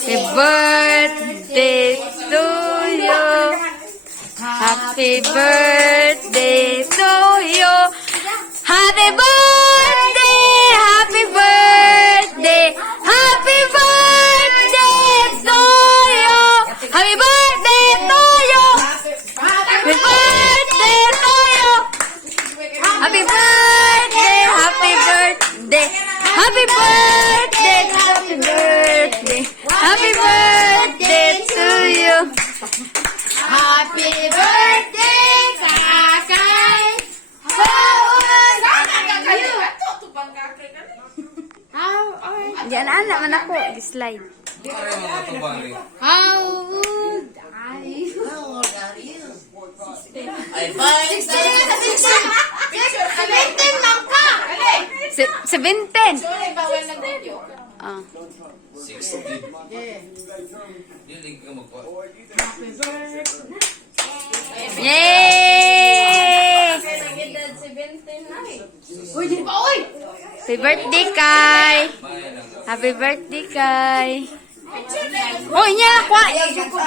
Happy birthday to you. Happy birthday to you. Happy birthday, happy birthday, happy birthday to you. Happy birthday to you. Happy birthday to you. Happy birthday, happy birthday, happy birthday, happy birthday, happy birthday to you. Happy birthday, Kakay! Diyan anak man ako, slide. How old are you? Ay, bye! 17 lang ka! 17. Bawal ng video. Ah. 60. Yun, ka magpa. Happy birthday. Yay! Uy, di ba? Uy! Happy birthday, Kai! Happy birthday, Kai! Oh, niya, kwa!